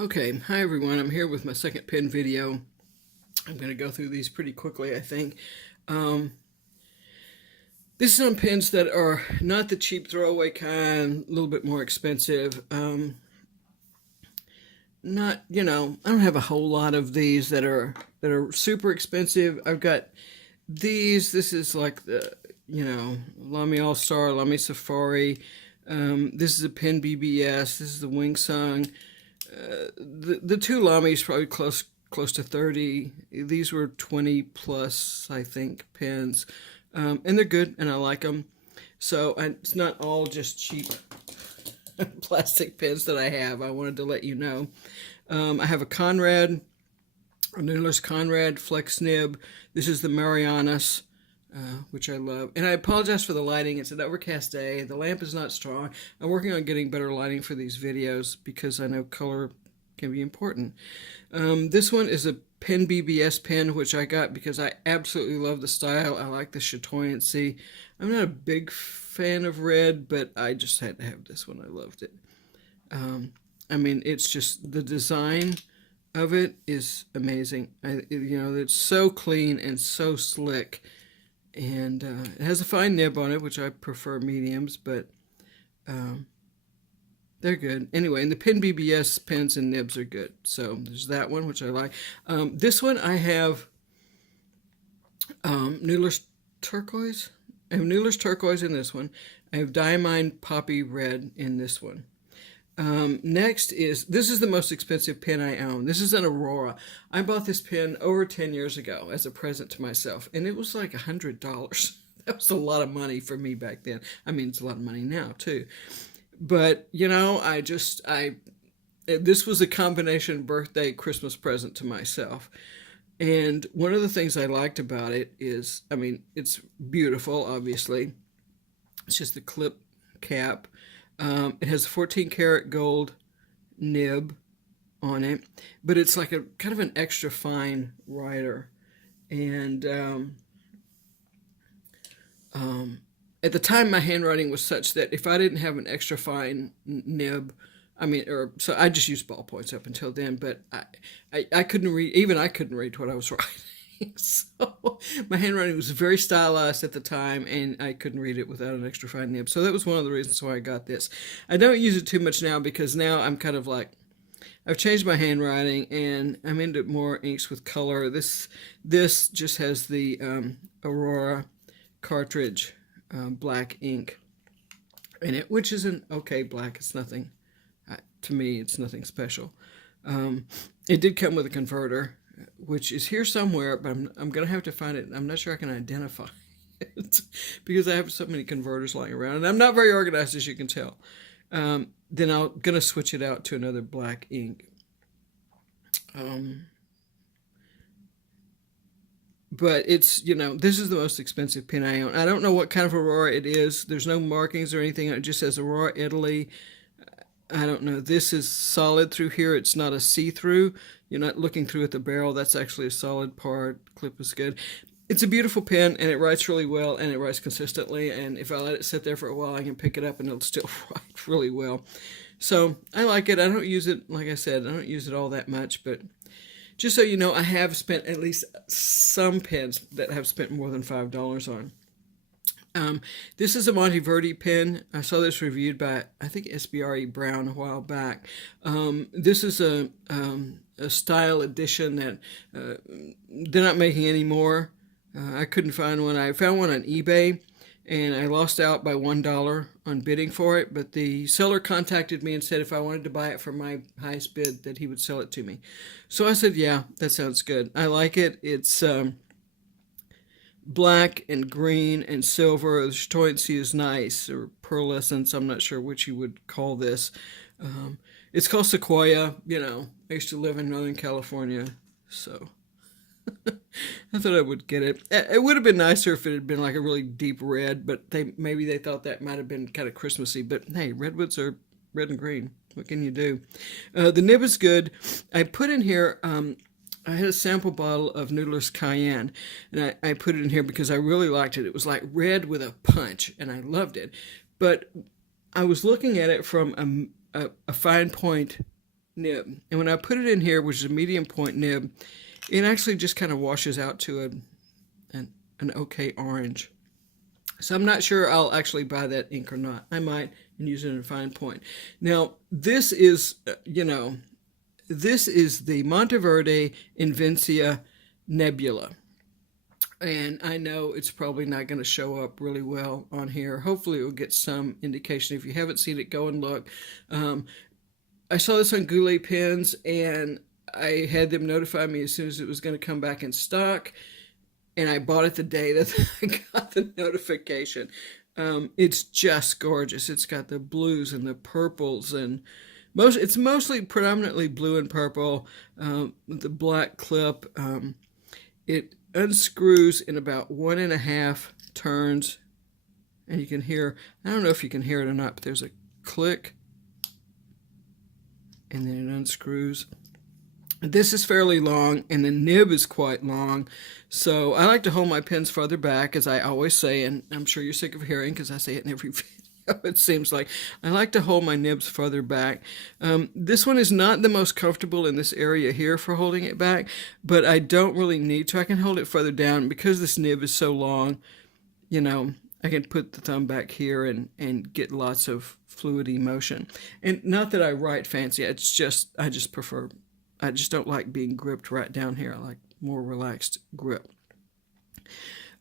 Okay, hi everyone. I'm here with my second pen video. I'm going to go through these pretty quickly, I think. Um, this is on pens that are not the cheap throwaway kind, a little bit more expensive. Not, I don't have a whole lot of these that are super expensive. I've got these. This is like the, Lamy All Star, Lamy Safari. This is a Pen BBS. This is the Wing Sung. The two Lamis probably close to 30. These were 20 plus, I think, pens, and they're good, and I like them. So it's not all just cheap plastic pens that I have. I wanted to let you know. I have a Conrad, a Noodler's Conrad Flex Nib. This is the Marianas. Which I love. And I apologize for the lighting. It's an overcast day. The lamp is not strong. I'm working on getting better lighting for these videos because I know color can be important. This one is a Pen BBS pen, which I got because I absolutely love the style. I like the chatoyancy. I'm not a big fan of red, but I just had to have this one. I loved it. It's just the design of it is amazing. It's so clean and so slick. And it has a fine nib on it, which I prefer mediums, but they're good. Anyway, and the Pen BBS pens and nibs are good. So there's that one, which I like. This one I have Noodler's Turquoise. I have Noodler's Turquoise in this one. I have Diamine Poppy Red in this one. Next this is the most expensive pen I own. This is an Aurora. I bought this pen over 10 years ago as a present to myself, and it was like $100. That was a lot of money for me back then. It's a lot of money now too. But, this was a combination birthday, Christmas present to myself. And one of the things I liked about it is, it's beautiful, obviously. It's just the clip cap. It has a 14 karat gold nib on it, but it's like a kind of an extra fine writer. And at the time, my handwriting was such that if I didn't have an extra fine nib, so I just used ballpoints up until then, but I couldn't read, even I couldn't read what I was writing. So my handwriting was very stylized at the time, and I couldn't read it without an extra fine nib. So that was one of the reasons why I got this. I don't use it too much now because now I'm kind of like, I've changed my handwriting and I'm into more inks with color. This just has the Aurora cartridge black ink in it, which is an okay black. It's nothing, to me, it's nothing special. It did come with a converter, which is here somewhere, but I'm going to have to find it. I'm not sure I can identify it because I have so many converters lying around, and I'm not very organized, as you can tell. Then I'm going to switch it out to another black ink. But it's, this is the most expensive pen I own. I don't know what kind of Aurora it is. There's no markings or anything. It just says Aurora Italy. I don't know. This is solid through here. It's not a see-through. You're not looking through at the barrel. That's actually a solid part. Clip is good. It's a beautiful pen, and it writes really well, and it writes consistently. And if I let it sit there for a while, I can pick it up, and it'll still write really well. So I like it. I don't use it, like I said, I don't use it all that much. But just so you know, I have spent at least some pens that have spent more than $5 on. This is a Monteverdi pen. I saw this reviewed by, I think, SBRE Brown a while back. This is a style edition that they're not making anymore. I couldn't find one. I found one on eBay, and I lost out by $1 on bidding for it, but the seller contacted me and said if I wanted to buy it for my highest bid that he would sell it to me. So I said, yeah, that sounds good. I like it. It's black and green and silver. The chatoyancy is nice, or pearlescence. I'm not sure which you would call this. It's called Sequoia. I used to live in Northern California, so I thought I would get it. It would have been nicer if it had been like a really deep red, but maybe they thought that might have been kind of Christmassy. But hey, redwoods are red and green. What can you do? The nib is good. I put in here I had a sample bottle of Noodler's Cayenne, and I put it in here because I really liked it. It was like red with a punch, and I loved it. But I was looking at it from a fine point nib. And when I put it in here, which is a medium point nib, it actually just kind of washes out to an okay orange. So I'm not sure I'll actually buy that ink or not. I might and use it in a fine point. Now, this is, this is the Monteverde Invincia Nebula. And I know it's probably not going to show up really well on here. Hopefully it will get some indication. If you haven't seen it, go and look. I saw this on Goulet Pens, and I had them notify me as soon as it was going to come back in stock. And I bought it the day that I got the notification. It's just gorgeous. It's got the blues and the purples, and it's mostly predominantly blue and purple. The black clip. It unscrews in about 1.5 turns, and you can hear, I don't know if you can hear it or not, but there's a click, and then it unscrews. This is fairly long, and the nib is quite long, so I like to hold my pens farther back, as I always say, and I'm sure you're sick of hearing because I say it in every video, it seems like. I like to hold my nibs farther back. This one is not the most comfortable in this area here for holding it back, but I don't really need to. I can hold it further down. Because this nib is so long, I can put the thumb back here and get lots of fluidy motion. And not that I write fancy, I just prefer, I just don't like being gripped right down here. I like more relaxed grip.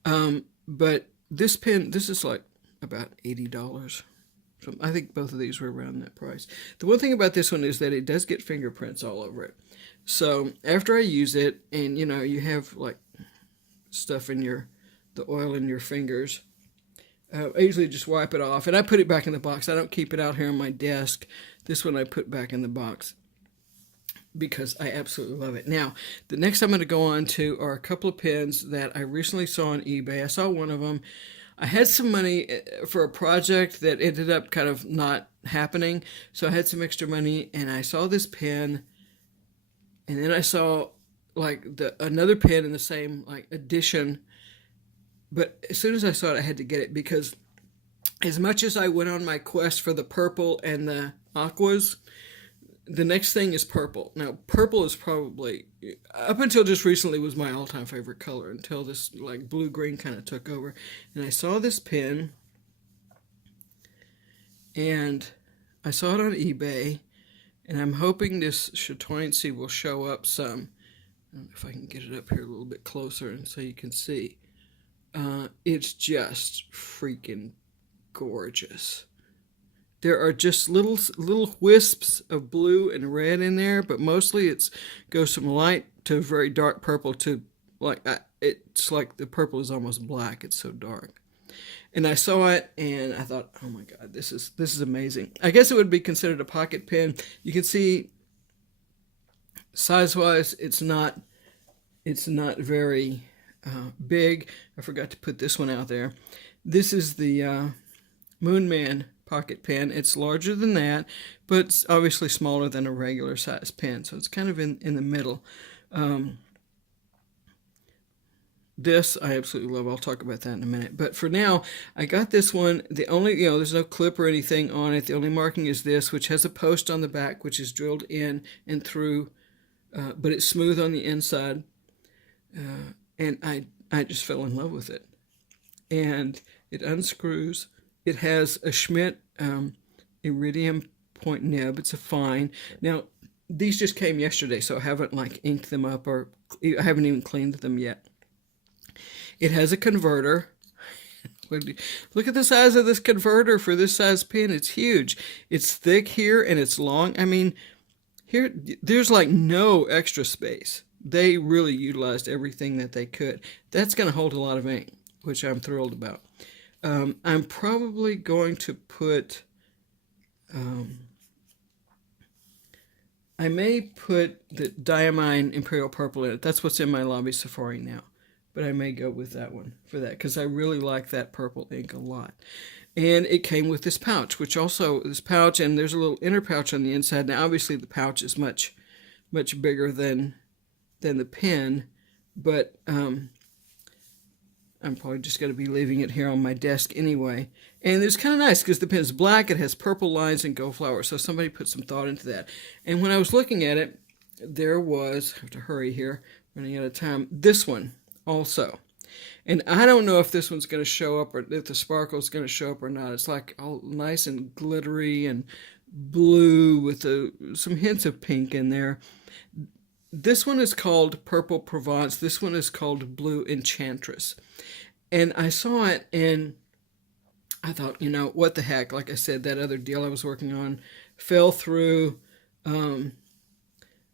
But this pen, this is like about $80. So I think both of these were around that price. The one thing about this one is that it does get fingerprints all over it. So after I use it, and you have like stuff in the oil in your fingers, I usually just wipe it off, and I put it back in the box. I don't keep it out here on my desk. This one I put back in the box because I absolutely love it. Now, the next I'm going to go on to are a couple of pens that I recently saw on eBay. I saw one of them. I had some money for a project that ended up kind of not happening, so I had some extra money, and I saw this pen, and then I saw like another pen in the same like edition. But as soon as I saw it, I had to get it, because as much as I went on my quest for the purple and the aquas, the next thing is purple. Now, purple is probably, up until just recently, was my all-time favorite color, until this like blue-green kind of took over. And I saw this pen, and I saw it on eBay, and I'm hoping this chatoyancy will show up some. I don't know if I can get it up here a little bit closer and so you can see. It's just freaking gorgeous. There are just little wisps of blue and red in there, but mostly it goes from light to very dark purple to like, it's like the purple is almost black. It's so dark. And I saw it and I thought, oh my God, this is amazing. I guess it would be considered a pocket pen. You can see size-wise, it's not very big. I forgot to put this one out there. This is the Moonman pocket pen. It's larger than that, but it's obviously smaller than a regular size pen, so it's kind of in the middle. This I absolutely love. I'll talk about that in a minute. But for now, I got this one. The only, there's no clip or anything on it. The only marking is this, which has a post on the back, which is drilled in and through, but it's smooth on the inside. And I just fell in love with it. And it unscrews. It has a Schmidt iridium point nib. It's a fine. Now, these just came yesterday, so I haven't like inked them up, or I haven't even cleaned them yet. It has a converter. Look at the size of this converter for this size pen. It's huge. It's thick here and it's long. I mean, here there's like no extra space. They really utilized everything that they could. That's going to hold a lot of ink, which I'm thrilled about. I'm probably going to put, I may put the Diamine Imperial Purple in it. That's what's in my Lobby Safari now. But I may go with that one for that, because I really like that purple ink a lot. And it came with this pouch, which also, this pouch, and there's a little inner pouch on the inside. Now, obviously, the pouch is much, much bigger than the pen, but I'm probably just going to be leaving it here on my desk anyway. And it's kind of nice because the pen is black. It has purple lines and gold flowers. So somebody put some thought into that. And when I was looking at it, there was, I have to hurry here, running out of time, this one also. And I don't know if this one's going to show up or if the sparkle is going to show up or not. It's like all nice and glittery and blue with some hints of pink in there. This one is called Purple Provence. This one is called Blue Enchantress. And I saw it and I thought, you know, what the heck? Like I said, that other deal I was working on fell through.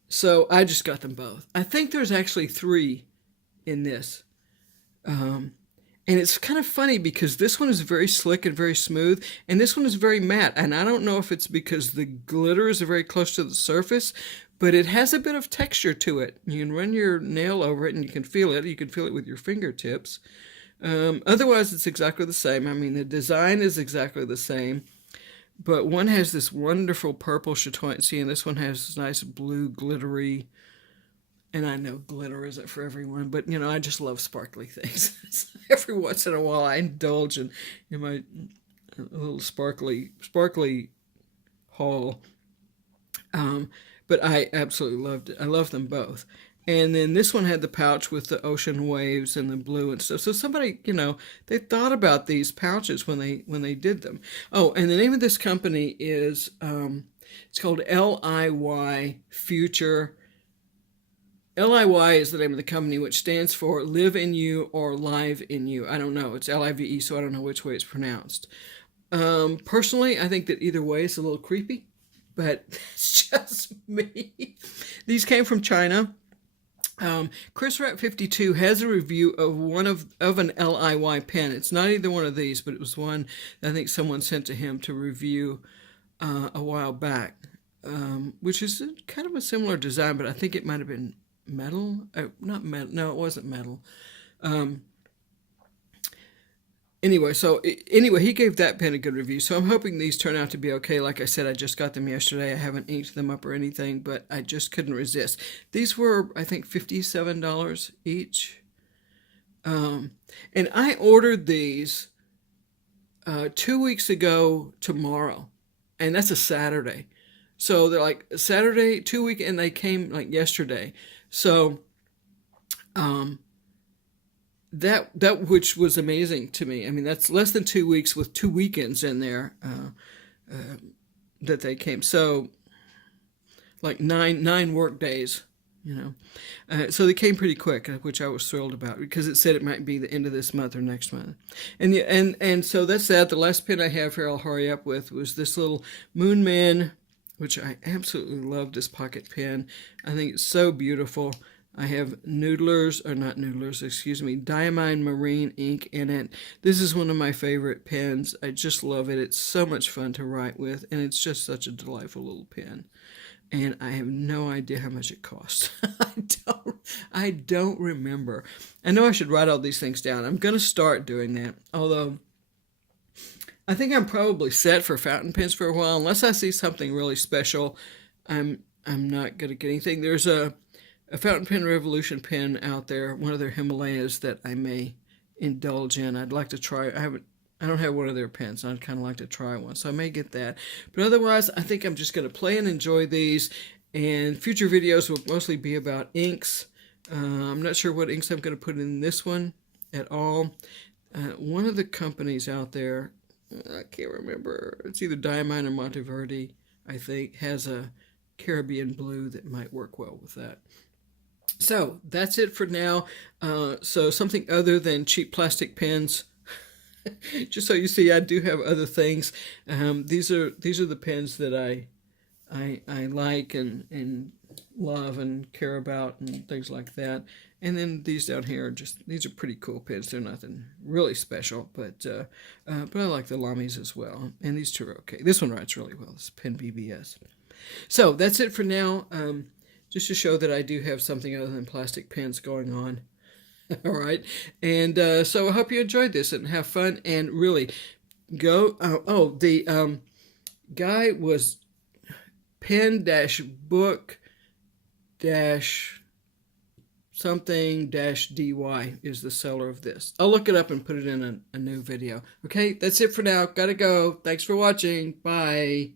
So I just got them both. I think there's actually 3 in this. And it's kind of funny because this one is very slick and very smooth, and this one is very matte. And I don't know if it's because the glitter is very close to the surface, but it has a bit of texture to it. You can run your nail over it and you can feel it. You can feel it with your fingertips. Otherwise, it's exactly the same. I mean, the design is exactly the same, but one has this wonderful purple chatoyancy, and this one has this nice blue glittery. And I know glitter isn't for everyone, but, you know, I just love sparkly things. Every once in a while, I indulge in my little sparkly haul. But I absolutely loved it. I love them both. And then this one had the pouch with the ocean waves and the blue and stuff. So somebody, you know, they thought about these pouches when they did them. Oh, and the name of this company is, it's called LIY Future. LIY is the name of the company, which stands for Live in You or Live in You. I don't know. It's LIVE, so I don't know which way it's pronounced. Personally, I think that either way is a little creepy, but that's just me. These came from China. Chris Rat 52 has a review of an LIY pen. It's not either one of these, but it was one that I think someone sent to him to review a while back, which is kind of a similar design, but I think it might have been metal. Not metal. No, it wasn't metal. Anyway, he gave that pen a good review, so I'm hoping these turn out to be okay. Like I said, I just got them yesterday. I haven't inked them up or anything, but I just couldn't resist. These were, I think, $57 each. And I ordered these 2 weeks ago tomorrow, and that's a Saturday. So they're like Saturday, 2 week, and they came like yesterday. So, that which was amazing to me. I mean, that's less than 2 weeks with 2 weekends in there, that they came. So, like nine work days, you know. So they came pretty quick, which I was thrilled about because it said it might be the end of this month or next month. And so that's that. The last pen I have here, I'll hurry up with, was this little Moon Man, which I absolutely love, this pocket pen. I think it's so beautiful. I have Diamine Marine ink in it. This is one of my favorite pens. I just love it. It's so much fun to write with, and it's just such a delightful little pen. And I have no idea how much it costs. I don't remember. I know I should write all these things down. I'm going to start doing that, although I think I'm probably set for fountain pens for a while. Unless I see something really special, I'm not going to get anything. There's a Fountain Pen Revolution pen out there, one of their Himalayas that I may indulge in. I'd like to try. I don't have one of their pens. I'd kind of like to try one, so I may get that. But otherwise, I think I'm just going to play and enjoy these. And future videos will mostly be about inks. I'm not sure what inks I'm going to put in this one at all. One of the companies out there, I can't remember, it's either Diamine or Monteverde, I think, has a Caribbean blue that might work well with that. So that's it for now. So something other than cheap plastic pens. Just so you see, I do have other things. These are the pens that I like and love and care about and things like that. And then these down here are these are pretty cool pens. They're nothing really special, but I like the Lamies as well. And these two are okay. This one writes really well. This is Pen BBS. So that's it for now. Just to show that I do have something other than plastic pens going on. All right. And so I hope you enjoyed this and have fun. And really, go. The guy was pen-book- something dash dy is the seller of this. I'll look it up and put it in a new video. Okay, that's it for now. Gotta go. Thanks for watching. Bye.